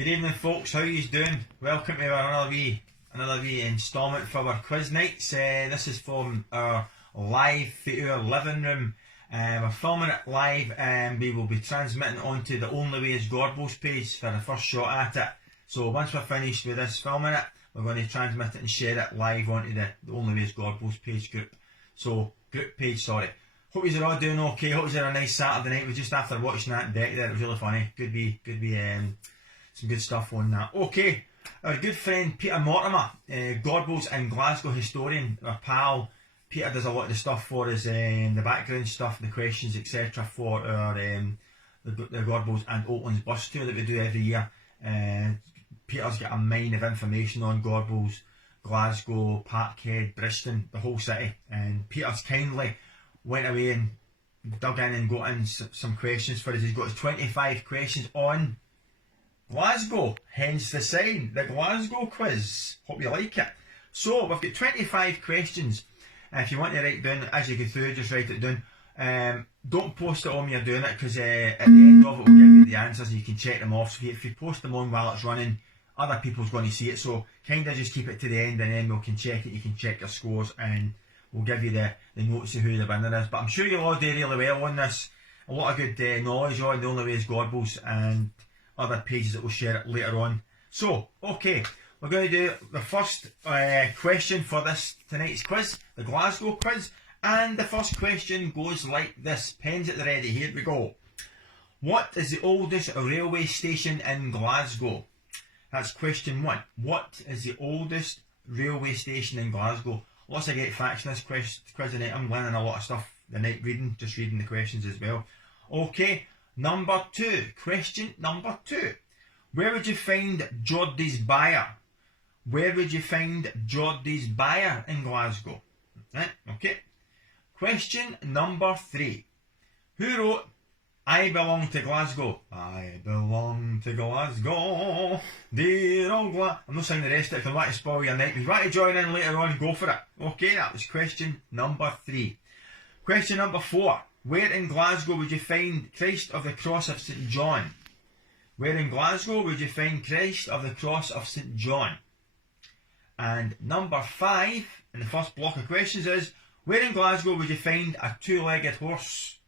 Good evening, folks. How you doing? Welcome to another wee instalment for our quiz nights. This is from our live Oor Livingroom. We're filming it live, and we will be transmitting onto the Only Way is Gorbals page for the first shot at it. So once we're finished with this filming it, we're going to transmit it and share it live onto the Only Way is Gorbals page group. Group page, sorry. Hope you're all doing okay. Hope you're a nice Saturday night. We just after watching that deck there, it was really funny. Could be some good stuff on that. Okay, our good friend Peter Mortimer, Gorbals and Glasgow historian, our pal. Peter does a lot of the stuff for us, the background stuff, the questions, etc. for our the Gorbals and Oatlands bus tour that we do every year. Peter's got a mine of information on Gorbals, Glasgow, Parkhead, Bristol, the whole city, and Peter's kindly went away and dug in and got in some questions for us. He's got his 25 questions on Glasgow, hence the sign, the Glasgow quiz. Hope you like it. So we've got 25 questions. If you want to write down as you go through, just write it down. Don't post it on when you're doing it, because at the end of it we'll give you the answers and you can check them off. So if you post them on while it's running, other people's going to see it. So kind of just keep it to the end, and then we can check it. You can check your scores and we'll give you the notes of who the winner is. But I'm sure you'll all do really well on this. A lot of good knowledge on the Only Way is Gorbals and other pages that will share it later on. So, okay, we're going to do the first question for tonight's quiz, the Glasgow quiz. And the first question goes like this. Pens at the ready, here we go. What is the oldest railway station in Glasgow? That's question one. What is the oldest railway station in Glasgow? Lots of great facts in this quiz tonight. I'm learning a lot of stuff tonight, just reading the questions as well. Okay, number two. Question number two. Where would you find Geordie's Byre? Where would you find Geordie's Byre in Glasgow? Right, okay. Question number three. Who wrote I Belong to Glasgow? I belong to Glasgow, dear old Glasgow. I'm not saying the rest of it, if I want to spoil your night. If you want to join in later on, go for it. Okay, that was question number three. Question number four. Where in Glasgow would you find Christ of the Cross of St John? Where in Glasgow would you find Christ of the Cross of St John? And number five, in the first block of questions is, where in Glasgow would you find a two-legged horse?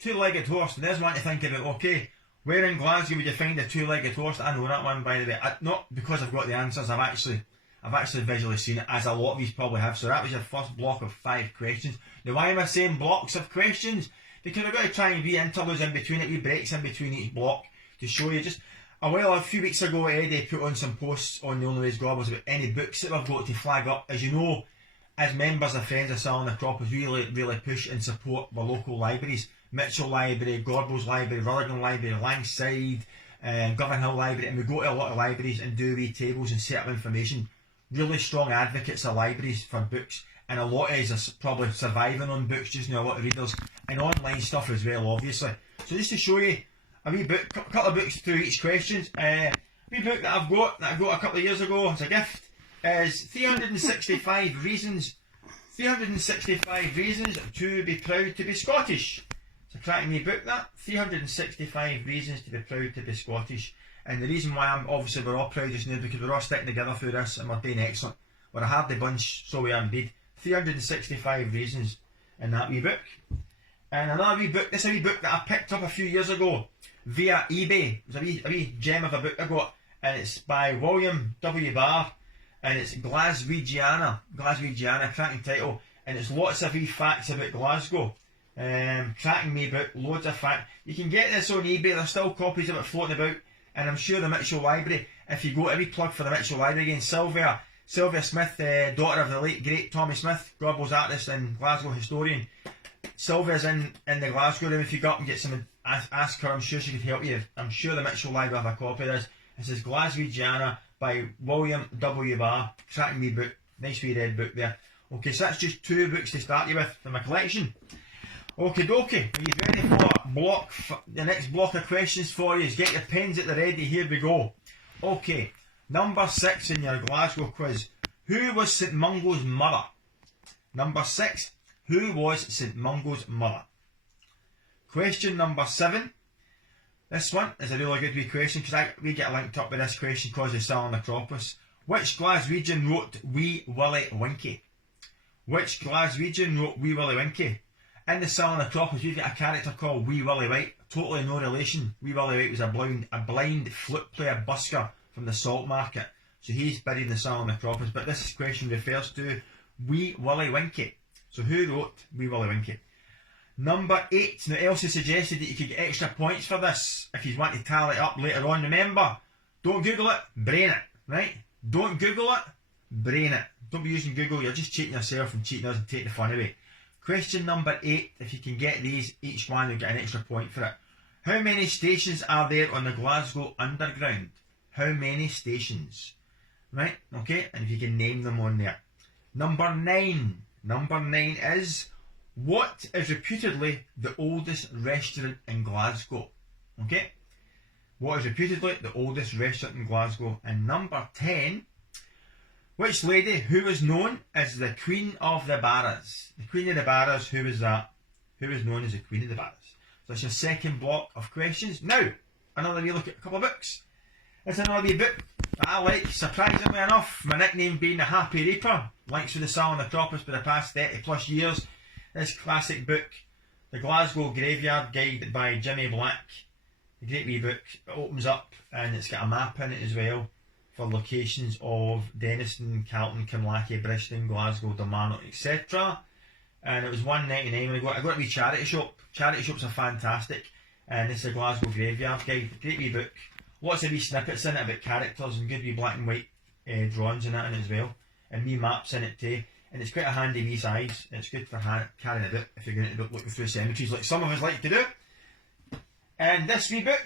Two-legged horse, and there's one to think about. Okay, where in Glasgow would you find a two-legged horse? I know that one, by the way. Not because I've got the answers, I've actually visually seen it, as a lot of you probably have. So that was your first block of 5 questions. Now, why am I saying blocks of questions? Because I've got to try and be interludes in between it, wee breaks in between each block to show you. A few weeks ago, Eddie put on some posts on the Only Way is Gorbals about any books that we've got to flag up. As you know, as members of Friends of Selling the Crop, we really push and support the local libraries. Mitchell Library, Gorbals Library, Rutherglen Library, Langside, Govan Hill Library, and we go to a lot of libraries and do wee tables and set up information. Really strong advocates of libraries for books, and a lot of us are probably surviving on books just now, a lot of readers, and online stuff as well, obviously. So just to show you a wee book, a couple of books through each question. Wee book that I got a couple of years ago as a gift is 365 Reasons to be Proud to be Scottish. It's a cracking wee book, that. 365 Reasons to be Proud to be Scottish. And the reason why we're all proud just now, because we're all sticking together through this and we're doing excellent. We're a hardy bunch, so we are indeed. 365 Reasons in that wee book. And another wee book, this is a wee book that I picked up a few years ago via eBay. It was a wee gem of a book I got, and it's by William W. Barr, and it's Glaswegiana, cracking title, and it's lots of wee facts about Glasgow. Cracking wee book, loads of facts. You can get this on eBay, there's still copies of it floating about. And I'm sure the Mitchell Library, if you go to a wee plug for the Mitchell Library again, Sylvia Smith, daughter of the late great Tommy Smith, Gorbals artist and Glasgow historian. Sylvia's in the Glasgow room. If you go up and get some, ask her, I'm sure she could help you. I'm sure the Mitchell Library have a copy of this. It says Glaswegiana by William W. Barr. Cracking wee book, nice wee red book there. Okay, so that's just 2 books to start you with from my collection. Okie dokie, are you ready for the next block of questions for you? Get your pens at the ready, here we go. Okay, number 6 in your Glasgow quiz. Who was St Mungo's mother? Number 6, who was St Mungo's mother? Question number 7, This one is a really good wee question because we get linked up with this question because of Sal Acropolis. Which Glaswegian wrote Wee Willie Winkie? Which Glaswegian wrote Wee Willie Winkie? In the Sal Acropolis, we've got a character called Wee Willie White. Totally no relation. Wee Willie White was a blind flute player busker from the Salt Market. So he's buried in the Sal Acropolis. But this question refers to Wee Willie Winkie. So who wrote Wee Willie Winkie? Number 8. Now Elsie suggested that you could get extra points for this if you want to tally it up later on. Remember, don't Google it, brain it, right? Don't Google it, brain it. Don't be using Google, you're just cheating yourself and cheating us and taking the fun away. Question number 8, if you can get these, each one will get an extra point for it. How many stations are there on the Glasgow Underground? How many stations? Right, okay, and if you can name them on there. Number 9. Number 9 is, what is reputedly the oldest restaurant in Glasgow? Okay, what is reputedly the oldest restaurant in Glasgow? And number 10, which lady who was known as the Queen of the Barras? The Queen of the Barras, who was that? Who was known as the Queen of the Barras? So that's your second block of questions. Now, another wee look at a couple of books. It's another wee book that I like, surprisingly enough. My nickname being the Happy Reaper. Links with the Sal Acropolis for the past 30 plus years. This classic book, The Glasgow Graveyard Guide by Jimmy Black. A great wee book. It opens up and it's got a map in it as well for locations of Denniston, Calton, Kimlachy, Bristol, Glasgow, Dartmouth, etc. And it was £1.99. I got a wee charity shop. Charity shops are fantastic. And this is a Glasgow Graveyard Guide. Great wee book. Lots of wee snippets in it about characters and good wee black and white drawings in it as well. And wee maps in it too. And it's quite a handy wee size. It's good for carrying it out if you're going to be looking through cemeteries like some of us like to do. And this wee book,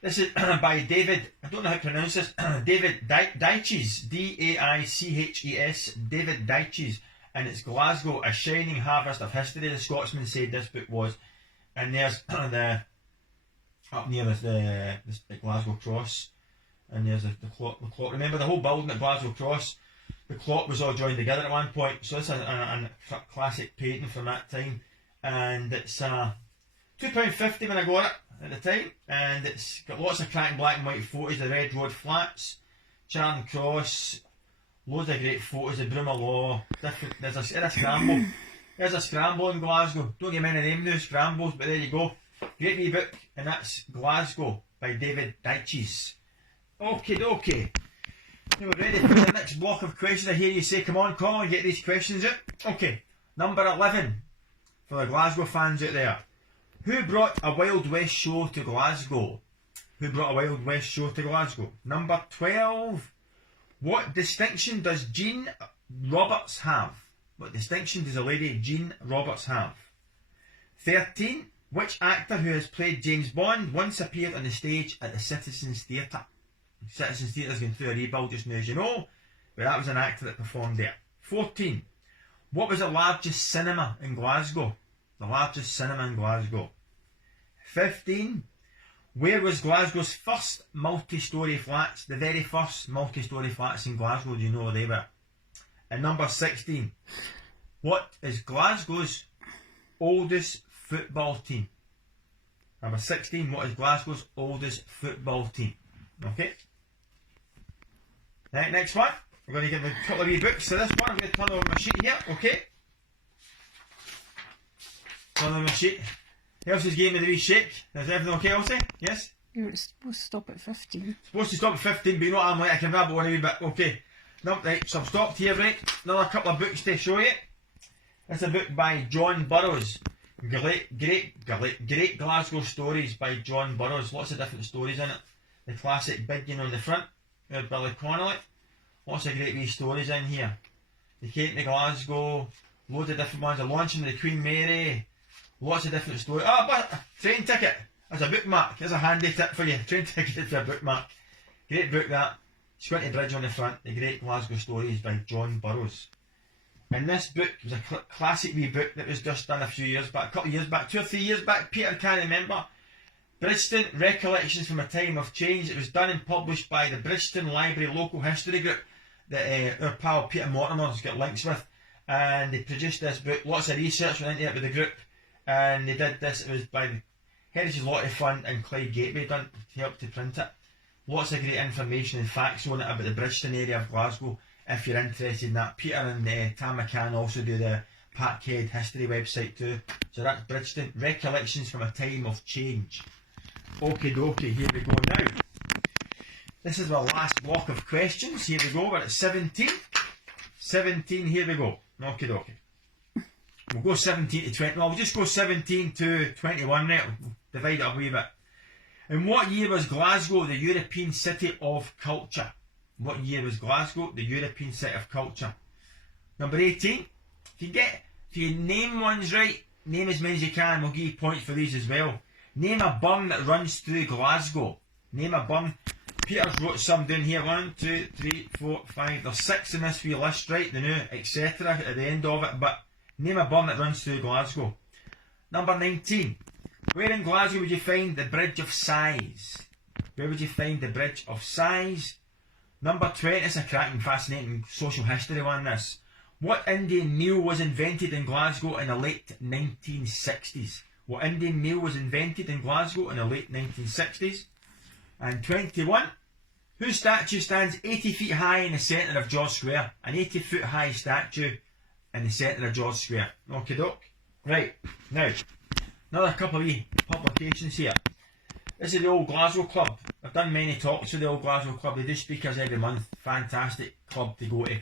this is by David, I don't know how to pronounce this, David Dyches, D-A-I-C-H-E-S, David Dyches. And it's Glasgow, A Shining Harvest of History, the Scotsman said this book was. And there's the up near the Glasgow Cross. And there's the clock. Remember the whole building at Glasgow Cross? The clock was all joined together at one point, so it's a classic painting from that time, and it's £2.50 when I got it at the time, and it's got lots of cracking black and white photos, the Red Road Flats, Charing Cross, loads of great photos of Broomer Law, there's a scramble, there's a scramble in Glasgow, don't get many of them new scrambles, but there you go, great wee book, and that's Glasgow by David Dyches. Okay. Now we're ready for the next block of questions. I hear you say, come on, Colin, get these questions out. Okay, number 11, for the Glasgow fans out there. Who brought a Wild West show to Glasgow? Who brought a Wild West show to Glasgow? Number 12, what distinction does Jean Roberts have? What distinction does the lady Jean Roberts have? 13, which actor who has played James Bond once appeared on the stage at the Citizens Theatre? Citizens Theatre is going through a rebuild just now, as you know, but that was an actor that performed there. 14. What was the largest cinema in Glasgow? The largest cinema in Glasgow. 15. Where was Glasgow's first multi-storey flats? The very first multi-storey flats in Glasgow, do you know where they were? And number 16. What is Glasgow's oldest football team? Number 16. What is Glasgow's oldest football team? Okay. Right, next one. We're going to give a couple of wee books to this one. I'm going to turn over my sheet here, okay? Turn over my sheet. Elsie's gave me the wee shake. Is everything okay, Elsie? Yes? It's supposed to stop at 15. Supposed to stop at 15, but you know what I'm like, I can rabble on a wee bit. Okay. No, right, so I've stopped here, right? Another couple of books to show you. It's a book by John Burroughs. Great Glasgow Stories by John Burroughs. Lots of different stories in it. The classic big, on the front, with Billy Connolly. Lots of great wee stories in here. They came to Glasgow, loads of different ones. The launching of the Queen Mary, lots of different stories. Oh, but a train ticket as a bookmark. There's a handy tip for you. Train ticket for a bookmark. Great book that. Squinty Bridge on the front. The Great Glasgow Stories by John Burroughs. And this book was a classic wee book that was just done a few years back, a couple of years back, 2 or 3 years back. Peter can't remember. Bridgeton Recollections from a Time of Change. It was done and published by the Bridgeton Library Local History Group that our pal Peter Mortimer's got links with, and they produced this book. Lots of research went into it with the group, and they did this. It was by the Heritage Lottery Fund and Clyde Gateway done to help to print it. Lots of great information and facts on it about the Bridgeton area of Glasgow if you're interested in that. Peter and Tam McCann also do the Parkhead History website too. So that's Bridgeton. Recollections from a Time of Change. Okie dokie, here we go now. This is our last block of questions. Here we go, we're at 17. 17, here we go. Okie dokie. We'll go 17 to 20. Well, we'll just go 17 to 21, right? We'll divide it up a wee bit. In what year was Glasgow the European City of Culture? What year was Glasgow the European City of Culture? Number 18. If you name ones right, name as many as you can. We'll give you points for these as well. Name a burn that runs through Glasgow. Name a burn. Peter's wrote some down here. 1, 2, 3, 4, 5. There's 6 in this wee list, right? The new, etc. at the end of it. But name a burn that runs through Glasgow. Number 19. Where in Glasgow would you find the Bridge of Sighs? Where would you find the Bridge of Sighs? Number 20. It's a cracking, fascinating social history one, this. What Indian meal was invented in Glasgow in the late 1960s? What Indian meal was invented in Glasgow in the late 1960s? And 21. Whose statue stands 80 feet high in the centre of George Square? An 80 foot high statue in the centre of George Square. Okie doke. Right, now, another couple of wee publications here. This is the Old Glasgow Club. I've done many talks with the Old Glasgow Club. They do speakers every month. Fantastic club to go to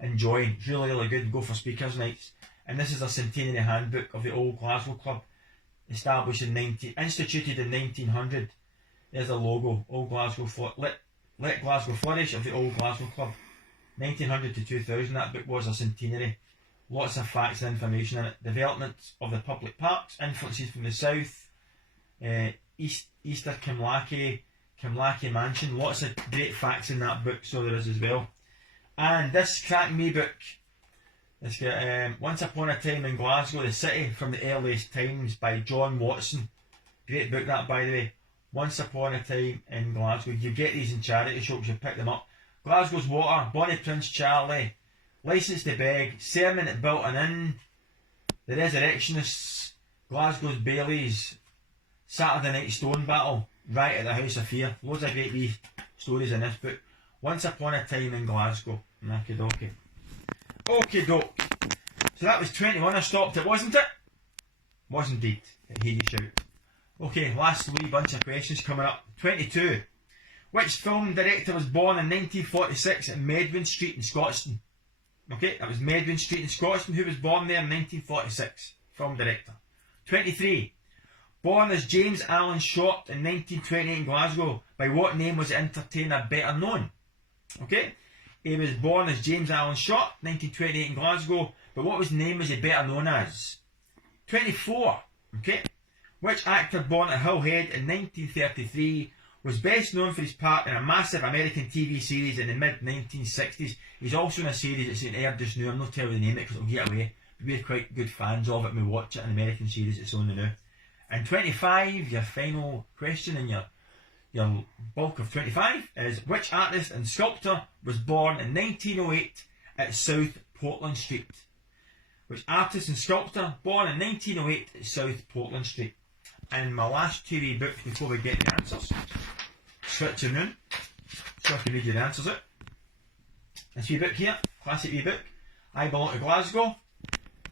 and join. It's really, really good. Go for speakers nights. And this is a centenary handbook of the Old Glasgow Club. Established instituted in 1900. There's the logo. Old Glasgow Let Glasgow Flourish of the Old Glasgow Club. 1900 to 2000. That book was a centenary. Lots of facts and information in it. Development of the public parks. Influences from the south. Easter Kimlaki Mansion. Lots of great facts in that book. So there is as well. And this cracking me book. It's got Once Upon a Time in Glasgow, the City from the Earliest Times by John Watson. Great book that, by the way. Once Upon a Time in Glasgow. You get these in charity shops, you pick them up. Glasgow's Water, Bonnie Prince Charlie, Licence to Beg, Sermon that Built an Inn, The Resurrectionists, Glasgow's Baileys, Saturday Night Stone Battle, Riot at the House of Fear. Loads of great wee stories in this book. Once Upon a Time in Glasgow. Okie dokie. Okie doke. So that was 21. I stopped it, wasn't it? Was indeed. Here you shout. Okay, last wee bunch of questions coming up. 22. Which film director was born in 1946 at Medwin Street in Scotstoun? Okay, that was Medwin Street in Scotstoun. Who was born there in 1946? Film director. 23. Born as James Allen Short in 1928 in Glasgow. By what name was the entertainer better known? Okay, he was born as James Allen Short, 1928 in Glasgow. But what name was he better known as? 24. Okay. Which actor born at Hill Head in 1933 was best known for his part in a massive American TV series in the mid-1960s? He's also in a series that's in air just now. I'm not telling you the name of it because it'll get away. But we're quite good fans of it and we watch it, an American series that's on the now. And 25, your final question in your bulk of 25 is which artist and sculptor was born in 1908 at South Portland Street? Which artist and sculptor born in 1908 at South Portland Street? And my last two wee books before we get the answers. Switching in, so I can read you the answers out. This wee book here, classic wee book, I Belong to Glasgow,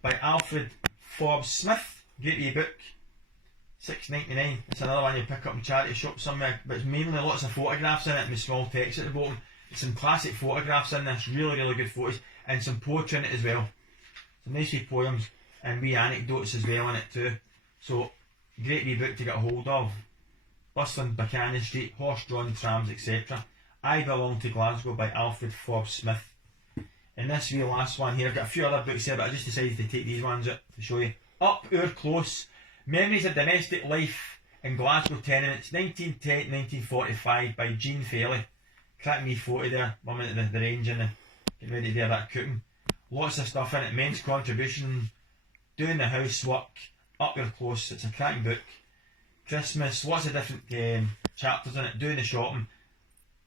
by Alfred Forbes Smith. Great wee book, $6.99. It's another one you pick up in charity shop somewhere, but it's mainly lots of photographs in it with small text at the bottom. There's some classic photographs in this, really, really good photos, and some poetry in it as well. Some nice wee poems and wee anecdotes as well in it too. So, great wee book to get a hold of. Bustling Buchanan Street, horse-drawn trams, etc. I Belong to Glasgow by Alfred Forbes Smith. And this wee last one here, I've got a few other books here, but I just decided to take these ones out to show you. Up Oor Close, Memories of Domestic Life in Glasgow Tenements, 1910-1945 by Jean Fairley. Cracking wee photo there, mum at the range and getting ready to do that cooking. Lots of stuff in it, men's contribution, doing the housework, Up Your Close, it's a cracking book. Christmas, lots of different chapters in it, doing the shopping,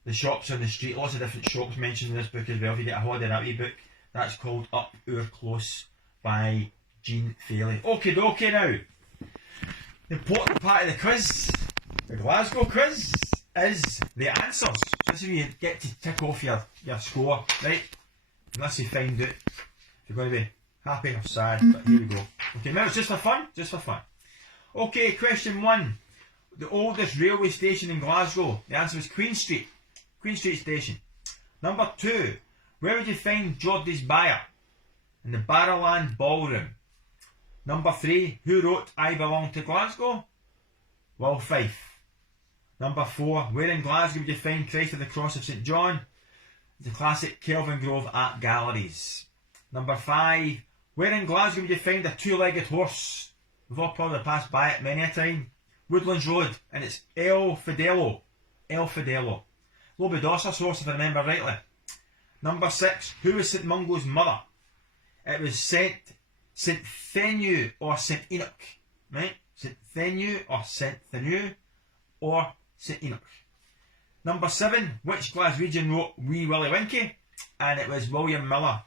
the shops on the street, lots of different shops mentioned in this book as well. If you get a hold of that wee book, that's called Up Your Close by Jean Fairley. Okie dokie now. The important part of the quiz, the Glasgow quiz, is the answers. This is where you get to tick off your score, right? Unless you find out if you're going to be happy or sad, but here we go. Okay, now it's just for fun, just for fun. Okay, question 1. The oldest railway station in Glasgow. The answer was Queen Street. Queen Street Station. Number 2. Where would you find Geordie's Byre? In the Barrowland Ballroom. Number 3. Who wrote I Belong to Glasgow? Will Fife. Number 4. Where in Glasgow would you find Christ of the Cross of St John? The classic Kelvin Grove Art Galleries. Number 5. Where in Glasgow would you find a two-legged horse? We've all probably passed by it many a time. Woodlands Road, and it's El Fidelo. El Fidelo. Lobidosas horse, if I remember rightly. Number 6. Who was St Mungo's mother? It was St Thenu or St Enoch. Right? St Thenu or St Thenu or St Enoch. Number 7. Which Glaswegian wrote Wee Willie Winkie? And it was William Miller.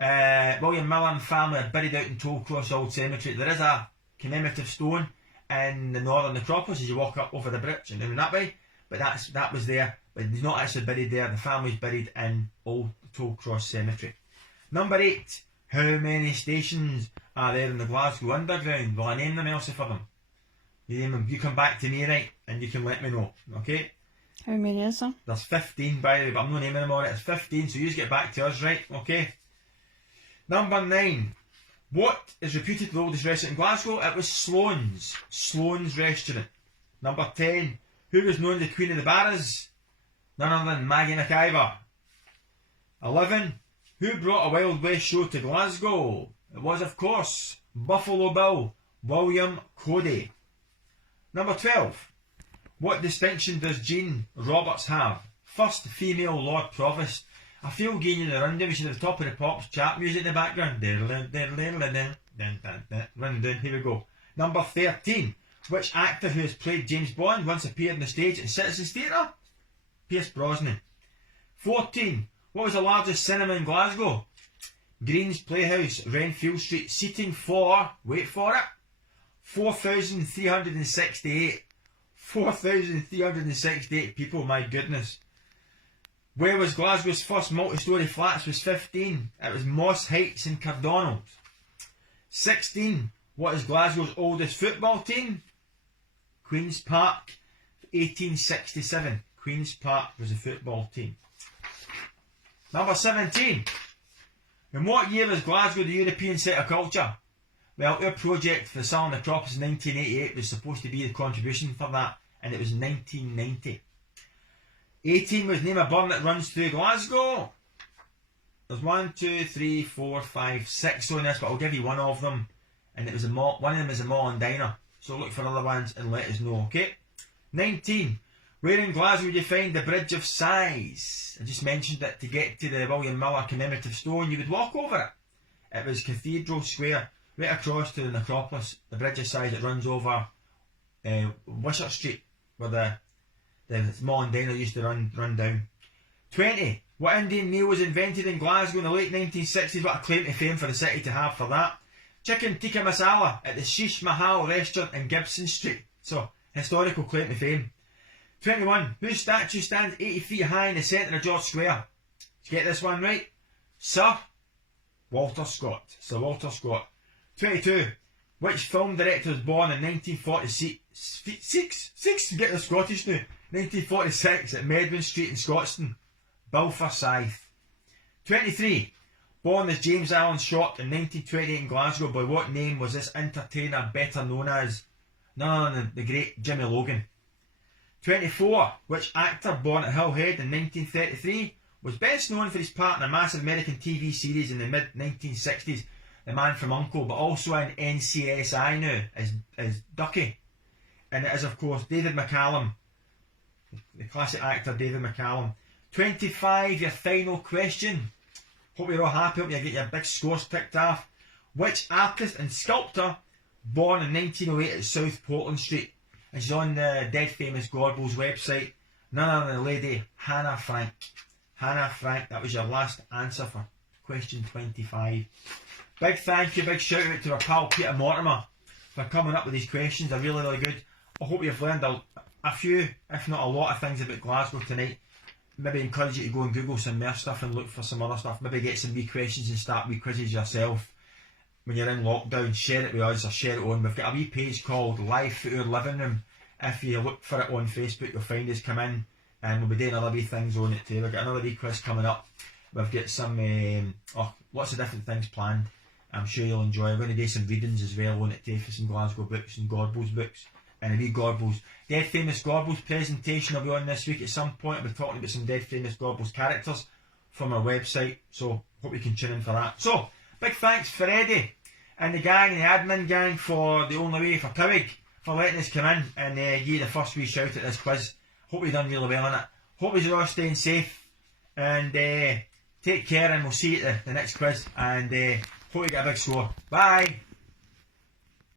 William Miller and family are buried out in Tollcross Old Cemetery. There is a commemorative stone in the Northern Necropolis as you walk up over the bridge and down that way. But that was there. But he's not actually buried there. The family's buried in Old Tollcross Cemetery. Number 8. How many stations are there in the Glasgow Underground? Will I name them, Elsie, for them? You name them. You come back to me, right, and you can let me know. Okay? How many is there? There's 15, by the way, but I'm not naming them all. It's 15, so you just get back to us, right? Okay? Number 9. What is reputed the oldest restaurant in Glasgow? It was Sloan's. Sloan's Restaurant. Number 10. Who was known as the Queen of the Barras? None other than Maggie McIver. 11. Who brought a Wild West show to Glasgow? It was, of course, Buffalo Bill, William Cody. Number 12. What distinction does Jean Roberts have? First female Lord Provost. I feel giving you the rundown. We should have the top of the pops chat music in the background. Rundown. Here we go. Number 13. Which actor who has played James Bond once appeared on the stage at Citizens Theatre? Pierce Brosnan. 14. What was the largest cinema in Glasgow? Green's Playhouse, Renfield Street. Seating for, wait for it, 4,368. 4,368 people, my goodness. Where was Glasgow's first multi-storey flats? Was 15. It was Moss Heights in Cardonald. 16. What is Glasgow's oldest football team? Queen's Park, 1867. Queen's Park was a football team. Number 17. In what year was Glasgow the European Centre of Culture? Well, our project for the Southern Necropolis in 1988 was supposed to be the contribution for that, and it was 1990. 18 was name a burn that runs through Glasgow. There's 1, 2, 3, 4, 5, 6 on this, but I'll give you one of them, and it was one of them is a mall and diner. So look for other ones and let us know, okay? 19. Where in Glasgow would you find the Bridge of Sighs? I just mentioned that to get to the William Miller commemorative stone, you would walk over it. It was Cathedral Square, right across to the Necropolis, the Bridge of Sighs that runs over Wishart Street, where the mall and diner used to run down. 20. What Indian meal was invented in Glasgow in the late 1960s? What a claim to fame for the city to have for that. Chicken tikka masala at the Sheesh Mahal restaurant in Gibson Street. So, historical claim to fame. 21. Whose statue stands 80 feet high in the centre of George Square? Did you get this one right? Sir Walter Scott. Sir Walter Scott. 22. Which film director was born in 1946? Get the Scottish now. 1946 at Medwin Street in Scotstoun. Bill Forsyth. 23. Born as James Allen Short in 1928 in Glasgow, by what name was this entertainer better known as? None other than the great Jimmy Logan. 24. Which actor born at Hillhead in 1933 was best known for his part in a massive American TV series in the mid-1960s, The Man from U.N.C.L.E., but also in NCSI now as Ducky. And it is, of course, David McCallum, the classic actor David McCallum. 25, your final question. Hope you're all happy. Hope you get your big scores ticked off. Which artist and sculptor born in 1908 at South Portland Street? And she's on the dead famous Gorbals website. None other than the lady Hannah Frank. Hannah Frank, that was your last answer for question 25. Big thank you, big shout out to our pal Peter Mortimer for coming up with these questions. They're really, really good. I hope you've learned a few, if not a lot of things about Glasgow tonight. Maybe encourage you to go and Google some more stuff and look for some other stuff. Maybe get some wee questions and start wee quizzes yourself. When you're in lockdown, share it with us or share it on. We've got a wee page called Live for Oor Livingroom. If you look for it on Facebook, you'll find us. Come in and we'll be doing other wee things on it too. We've got another wee quiz coming up. We've got some lots of different things planned. I'm sure you'll enjoy. We're going to do some readings as well on it too for some Glasgow books and Gorbals books. And a wee Gorbals, Dead Famous Gorbals presentation will be on this week at some point. I'll be talking about some Dead Famous Gorbals characters from our website. So hope you can tune in for that. So big thanks for Eddie and the gang, the admin gang, for the only way for Cowig for letting us come in and give you the first wee shout at this quiz. Hope you've done really well in it. Hope you're all staying safe and take care, and we'll see you at the next quiz, and hope you get a big score. Bye.